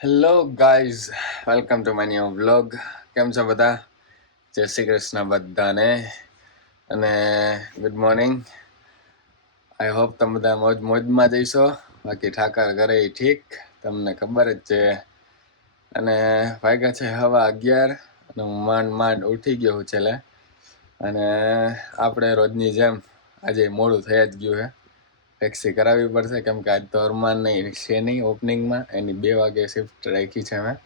Hello guys, welcome to my new vlog. કેમ છો બધા? જય શ્રી કૃષ્ણ બધાને અને ગુડ મોર્નિંગ. આઈ હોપ તમે બધા મોજમાં જઈશો. બાકી ઠાકર ઘરે ઠીક, તમને ખબર જ છે. અને વાગ્યા છે હવા 11 અને હું માંડ ઉઠી ગયો છું છેલ્લે. અને આપણે રોજની જેમ આજે મોડું થઈ જ ગયું છે. ટેક્સી કરાવવી પડશે કેમ કે આજ તો અરમાન નહીં છે નહીં ઓપનિંગમાં, એની 2 વાગે શિફ્ટ રાખી છે મેં.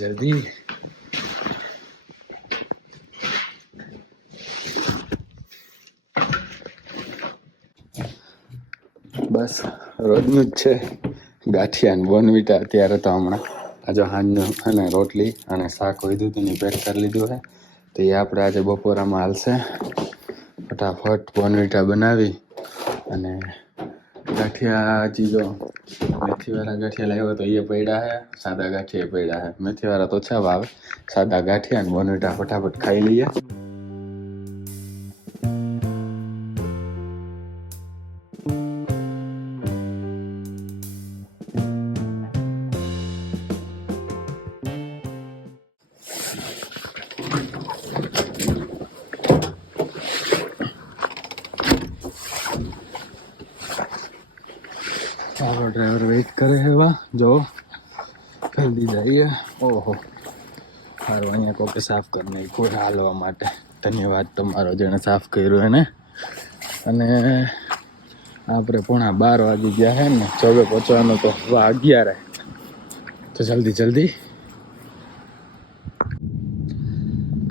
જલ્દી બસ રોજનું જ છે. ગાંઠિયા ને બોનવીટા અત્યારે તો હમણાં આજે સાંજનું અને રોટલી અને શાક વધ્યું હતું પેક કરી લીધું છે. તો એ આપણે આજે બપોરામાં હાલશે. ફટાફટ બોનવીટા બનાવી અને ગાંઠિયા હજી જો મેથીવાળા ગાંઠિયા લાવ્યો તો એ પડ્યા છે, સાદા ગાંઠિયા પડ્યા છે. મેથીવાળા તો ઓછા ભાવે, સાદા ગાંઠિયા અને બોનવીટા ફટાફટ ખાઈ લઈએ. ચાલો ડ્રાઈવર વેઇટ કરે છે. વા જો જલ્દી જઈએ. ઓહો સારું, અહીંયા કોકે સાફ કરી નાખ્યું હાલવા માટે. ધન્યવાદ તમારો જેણે સાફ કર્યું એને. અને આપણે 11:30 વાગી ગયા છે ને, જોબે પહોંચવાનું તો 11. તો જલ્દી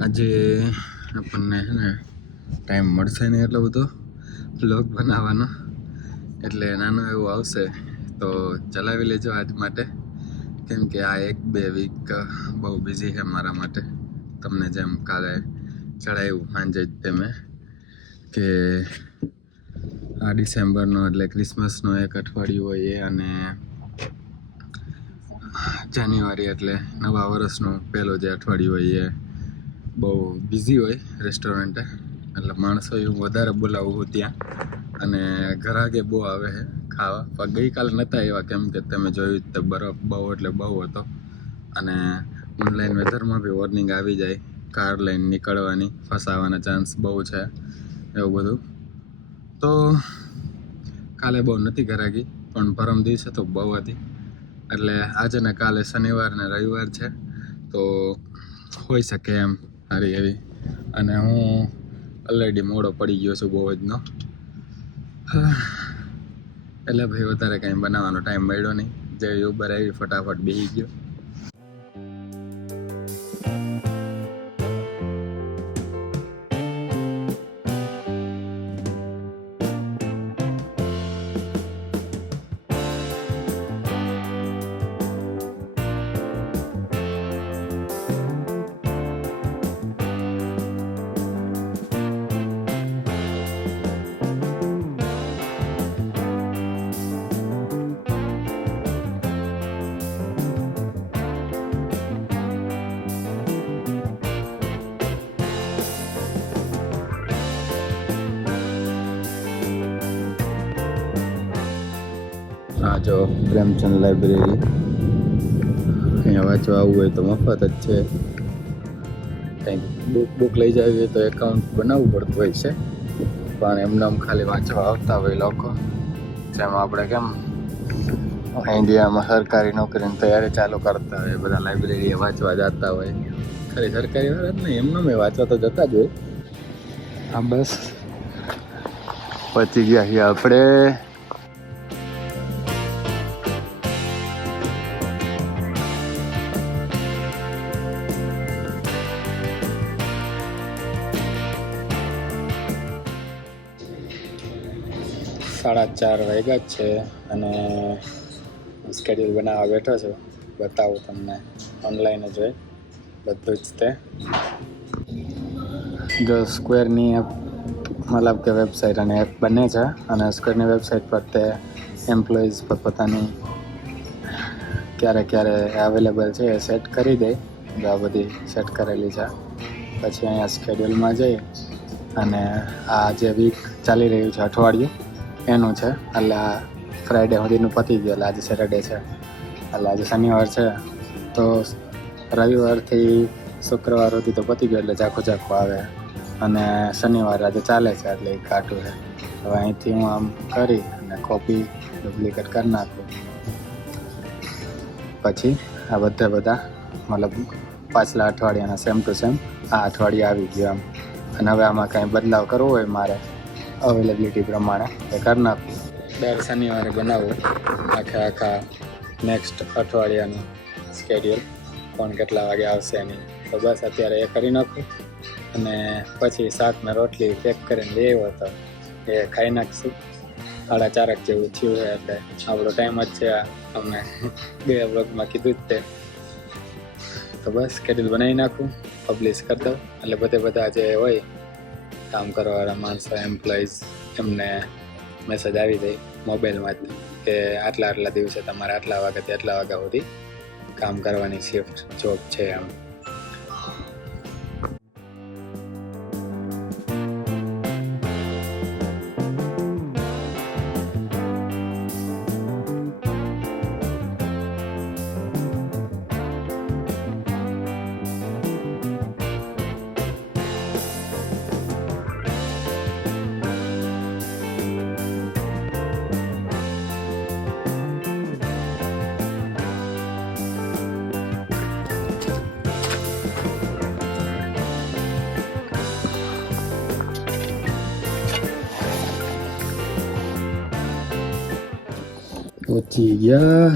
આજે આપણને છે ને ટાઈમ મળશે ને એટલો બધો વ્લોગ બનાવવાનો, એટલે નાનું એવું આવશે તો ચલાવી લેજો આજ માટે. કેમ કે આ 1-2 વીક બહુ બિઝી છે મારા માટે. તમને જેમ કાલે ચડાવ્યું સાંજે જ તમે કે આ ડિસેમ્બરનો એટલે ક્રિસમસનો 1 અઠવાડિયું હોય એ, અને જાન્યુઆરી એટલે નવા વર્ષનું પહેલું જે અઠવાડિયું હોય એ બહુ બિઝી હોય રેસ્ટોરન્ટે. એટલે માણસો એવું વધારે બોલાવું ત્યાં, અને ઘરાકે બહુ આવે છે ખાવા. પણ ગઈકાલે નહોતા એવા કેમ કે તમે જોયું તો બરફ બહુ એટલે બહુ હતો. અને ઓનલાઈન વેધરમાં બી વોર્નિંગ આવી જાય, કાર લઈને નીકળવાની, ફસાવાના ચાન્સ બહુ છે, એવું બધું. તો કાલે બહુ નથી ઘરાકી, પણ પરમ દિવસે તો બહુ હતી. એટલે આજે ને કાલે શનિવાર ને રવિવાર છે તો હોઈ શકે એમ સારી એવી. અને હું ઓલરેડી મોડો પડી ગયો છું બહુ જનો, એટલે ભાઈ વધારે કંઈ બનાવવાનો ટાઈમ મળ્યો નહીં. જે ઉબર આવી ફટાફટ બેસી ગયો. આ જો પ્રેમચંદ લાઇબ્રેરી, અહીંયા વાંચવા આવવું હોય તો મફત જ છે. કંઈક બુક લઈ જવી હોય તો એકાઉન્ટ બનાવવું પડતું હોય છે, પણ એમને ખાલી વાંચવા આવતા હોય લોકો. જેમ આપણે કેમ ઇન્ડિયામાં સરકારી નોકરીની તૈયારી ચાલુ કરતા હોય, બધા લાઇબ્રેરીએ વાંચવા જતા હોય. ખાલી સરકારી વાળા જ નહીં, એમનો મેં વાંચવા તો જતા જ હોય. હા બસ પહોંચી ગયા છીએ આપણે. સાડા 4 વાગ્યા જ છે અને સ્કેડ્યુલ બનાવવા બેઠો છું. બતાવું તમને, ઓનલાઈન જ હોય બધું જ. તે જો સ્ક્વેરની એપ મતલબ કે વેબસાઇટ અને એપ બને છે, અને સ્ક્વેરની વેબસાઇટ પર તે એમ્પ્લોઈઝ પોતાની ક્યારે અવેલેબલ છે એ સેટ કરી દે. જો આ બધી સેટ કરેલી છે. પછી અહીંયા સ્કેડ્યુલમાં જઈ અને આ જે વીક ચાલી રહ્યું છે અઠવાડિયું એનું છે. એટલે ફ્રાઈડે સુધીનું પતી ગયું. એટલે આજે સેટરડે છે, એટલે આજે શનિવાર છે, તો રવિવારથી શુક્રવાર સુધી તો પતી ગયું, એટલે ઝાખું આવે. અને શનિવાર આજે ચાલે છે, એટલે એક કાઢું છે. હવે અહીંથી હું આમ કરી અને કોપી ડુપ્લિકેટ કરી નાખું. પછી આ બધા મતલબ પાછલા અઠવાડિયાના સેમ ટુ સેમ આ અઠવાડિયે આવી ગયું એમ. અને હવે આમાં કાંઈ બદલાવ કરવો હોય મારે અવેલેબિલિટી પ્રમાણે એ કરી નાખું. દર શનિવારે બનાવું આખા નેક્સ્ટ અઠવાડિયાનું સ્કેડ્યુલ, કોણ કેટલા વાગે આવશે એની. તો બસ અત્યારે એ કરી નાખું અને પછી શાકને રોટલી પેક કરીને લઈ આવ્યો હતો એ ખાઈ નાખીશું. 4:30 જેવું થયું છે, એટલે આપણો ટાઈમ જ છે. અમને ગયા બ્લોગમાં કીધું જ તે. તો બસ સ્કેડ્યુલ બનાવી નાખું, પબ્લિશ કરી દઉં, એટલે બધા જે હોય કામ કરવાવાળા માણસો, એમ્પ્લોઈઝ, એમને મેસેજ આવી જાય મોબાઈલમાં જ કે આટલા દિવસે તમારે આટલા વાગ્યાથી આટલા વાગ્યા સુધી કામ કરવાની શિફ્ટ જોબ છે એમ. પહોંચી ગયા.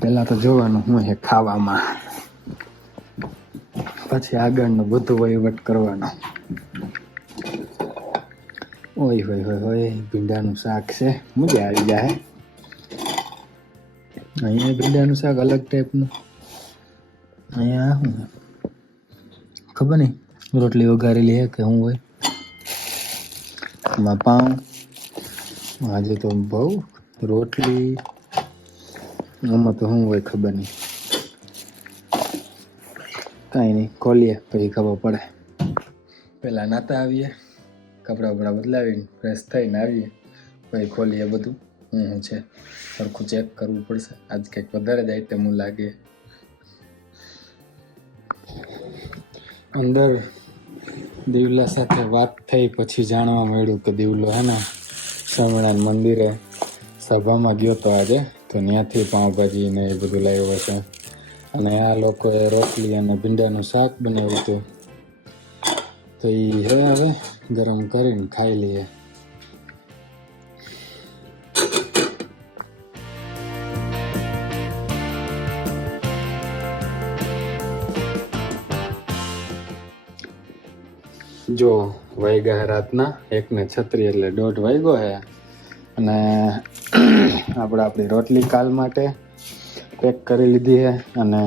પહેલા તો જોવાનું હું છે ખાવામાં, પછી આગળનું બધું વહીવટ કરવાનો. ઓય હોય ભીંડાનું શાક છે, મજા આવી જાય. અહીંયા ભીંડાનું શાક અલગ ટાઈપનું. અહીંયા શું ખબર નહીં, રોટલી વઘારેલી છે કે શું હોય. એમાં પાઉં, આજે તો બહુ રોટલી, આમાં તો શું હોય ખબર નહીં. કાંઈ નહીં, ખોલીએ પછી ખબર પડે. પહેલાં નાતા આવીએ, કપડાં બપડા બદલાવીને ફ્રેશ થઈને આવીએ, પછી ખોલીએ બધું શું છે સરખું ચેક કરવું પડશે. આજ કંઈક વધારે જ આઈટમ લાગે. અંદર દેવલા સાથે વાત થઈ પછી જાણવા મળ્યું કે દેવલો હે ને સ્વામિનારાયણ મંદિરે સભામાં ગયો તો આજે, તો ત્યાંથી પાઉંભાજી ને એ બધું લાવ્યો છે. અને આ લોકોએ રોટલી અને ભીંડાનું શાક બનાવ્યું હતું, તો એ હવે ગરમ કરીને ખાઈ લઈએ. જો વાગ્યા રાતના 1:36 એટલે 1:30 વાગ્યો છે. અને આપણી રોટલી કાલ માટે પેક કરી લીધી છે, અને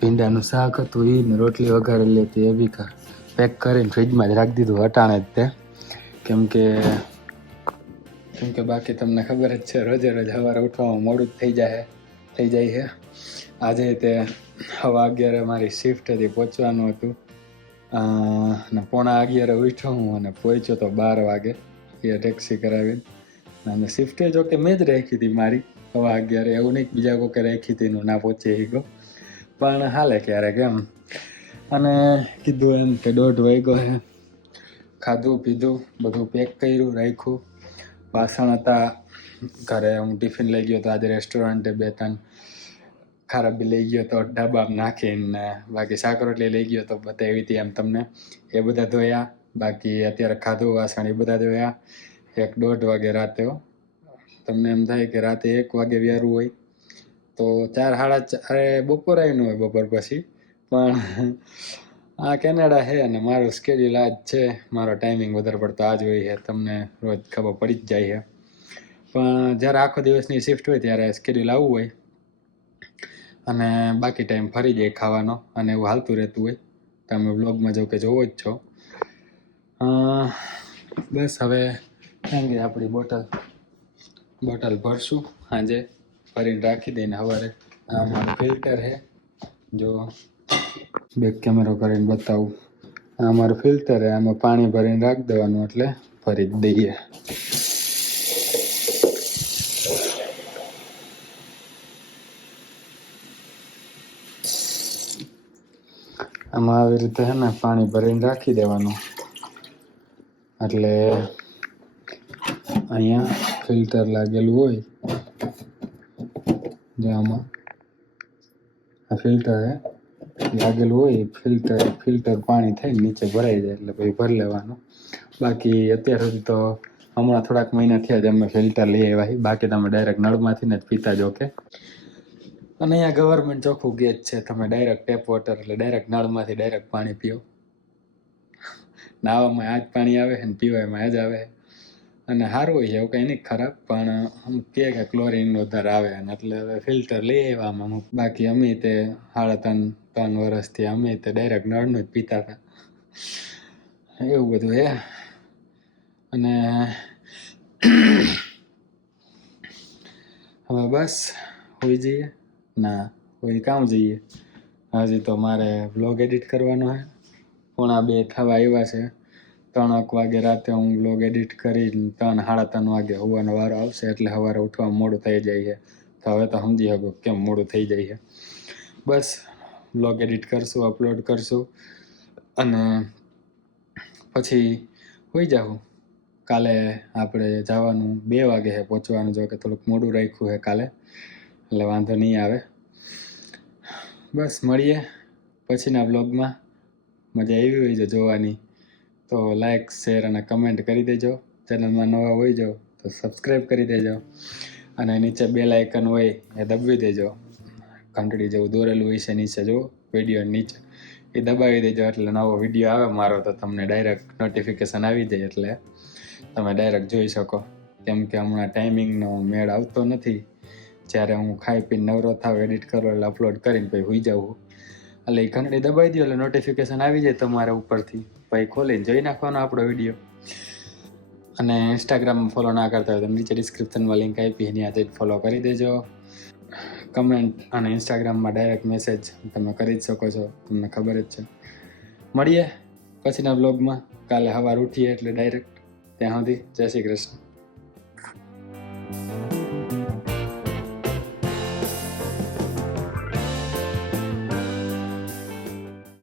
ભીંડાનું શાક હતું એ ને રોટલી વઘારેલી હતી એ બી પેક કરીને ફ્રીજમાં જ રાખી દીધું હટાણે જ તે. કેમ કે બાકી તમને ખબર જ છે, રોજે રોજ સવારે ઉઠવામાં મોડું જ થઈ જાય છે. આજે તે 11:15 મારી શિફ્ટ હતી, પહોંચવાનું હતું. ને 11:15 ઉઠ્યો હું અને પહોંચ્યો તો 12 વાગે એ ટેક્સી કરાવીને. અને શિફ્ટે જો કે મેં જ રાખી હતી મારી 11:15, એવું નહીં બીજા કોકે રાખી હતી એનું ના પહોંચી ગયો, પણ હાલે ક્યારેક એમ. અને કીધું એમ કે 1:30 વાગ્યો છે. ખાધું પીધું બધું પેક કર્યું રાખ્યું. વાસણ હતા ઘરે, હું ટિફિન લઈ ગયો તો આજે રેસ્ટોરન્ટે 2-3 ખરાબી લઈ ગયો તો ડાબામાં નાખીને, બાકી શાક રોટલી લઈ ગયો તો બતાવી હતી એમ તમને, એ બધા ધોયા. બાકી અત્યારે ખાધું વાસણ એ બધા ધોયા. 1-1:30 વાગે રાતે. તમને એમ થાય કે રાતે 1 વાગે વ્યારું હોય તો 4-4:30 બપોર આવી ન હોય, બપોર પછી. પણ આ કેનેડા છે અને મારું સ્કેડ્યુલ આ જ છે, મારો ટાઈમિંગ વધારે પડતો આ જ હોય છે, તમને રોજ ખબર પડી જ જાય છે. પણ જ્યારે આખો દિવસની શિફ્ટ હોય ત્યારે સ્કેડ્યુલ આવું હોય, અને બાકી ટાઈમ ફરી જાય ખાવાનો, અને એવું હાલતું રહેતું હોય. તમે વ્લોગમાં જો કે જોવો જ છો. બસ હવે કે આપણી બોટલ ભરશું, સાંજે ભરીને રાખી દઈને સવારે. આ મારું ફિલ્ટર છે, જો બેક કેમેરો કરીને બતાવું. આ અમારું ફિલ્ટર છે, આમાં પાણી ભરીને રાખી દેવાનું એટલે ભરી જ દઈએ. આમાં આવી રીતે છે ને પાણી ભરીને રાખી દેવાનું એટલે અહીંયા ફિલ્ટર લાગેલું હોય, જે આમાં આ ફિલ્ટર લાગેલું હોય, ફિલ્ટર પાણી થઈને નીચે ભરાઈ જાય એટલે પછી ભરી લેવાનું. બાકી અત્યાર સુધી તો હમણાં થોડાક મહિના થયા જ અમે ફિલ્ટર લઈ આવ્યા. બાકી તમે ડાયરેક્ટ નળમાંથી જ પીતા જો કે. અને અહીંયા ગવર્મેન્ટ ચોખ્ખું ગેજ છે, તમે ડાયરેક્ટ ટેપ વોટર એટલે ડાયરેક્ટ નળમાંથી ડાયરેક્ટ પાણી પીઓ. નાવામાં આ જ પાણી આવે છે ને પીવામાં આ જ આવે. અને સારું હોય એવું કંઈ નહીં ખરાબ, પણ અમુક કહે કે ક્લોરીન વધારે આવે ને એટલે હવે ફિલ્ટર લઈ આવ્યા અમુક. બાકી અમે તે 3.5 વર્ષથી અમે તે ડાયરેક્ટ નળનું જ પીતા હતા. એવું બધું હે. અને હવે બસ હોઈ જઈએ. ના કોઈ કામ જઈએ. હજી તો મારે વ્લોગ એડિટ કરવાનો છે. 1:30 થવા આવ્યા છે. 3 વાગે રાતે હું વ્લોગ એડિટ કરીને 3-3:30 વાગે હોવાનો વારો આવશે એટલે સવારે ઉઠવામાં મોડું થઈ જાય છે. તો હવે તો સમજી શકો કેમ મોડું થઈ જાય છે. બસ વ્લોગ એડિટ કરશું, અપલોડ કરશું અને પછી હોઈ જાઉં. કાલે આપણે જવાનું 2 વાગે છે પહોંચવાનું, જો કે થોડુંક મોડું રાખ્યું છે કાલે એટલે વાંધો નહીં આવે. બસ મળીએ પછીના વ્લોગમાં. મજા આવી હોય છે જોવાની તો લાઈક, શેર અને કમેન્ટ કરી દેજો. ચેનલમાં નવા હોય જો તો સબસ્ક્રાઈબ કરી દેજો અને નીચે બેલ આઇકન હોય એ દબાવી દેજો. ઘંટડી જેવું દોરેલું હોય છે નીચે, જો વિડીયો નીચે એ દબાવી દેજો એટલે નવો વિડીયો આવે મારો તો તમને ડાયરેક્ટ નોટિફિકેશન આવી જાય એટલે તમે ડાયરેક્ટ જોઈ શકો. કેમ કે હમણાં ટાઈમિંગનો મેળ આવતો નથી. જ્યારે હું ખાઈ પીને નવરો થાવ એડિટ કરો એટલે અપલોડ કરીને પછી હોઈ જાઉં એટલે એ ઘંટડી દબાવી દો એટલે નોટિફિકેશન આવી જાય તમારા ઉપરથી. પછી ખોલીને જોઈ નાખવાનો આપણો વિડીયો. અને ઇન્સ્ટાગ્રામમાં ફોલો ના કરતા હોય તો નીચે ડિસ્ક્રિપ્શનમાં લિંક આપી એની આજે ફોલો કરી દેજો. કમેન્ટ અને ઇન્સ્ટાગ્રામમાં ડાયરેક્ટ મેસેજ તમે કરી જ શકો છો, તમને ખબર જ છે. મળીએ પછીના બ્લોગમાં. કાલે સવાર ઉઠીએ એટલે ડાયરેક્ટ. ત્યાં સુધી જય શ્રી કૃષ્ણ.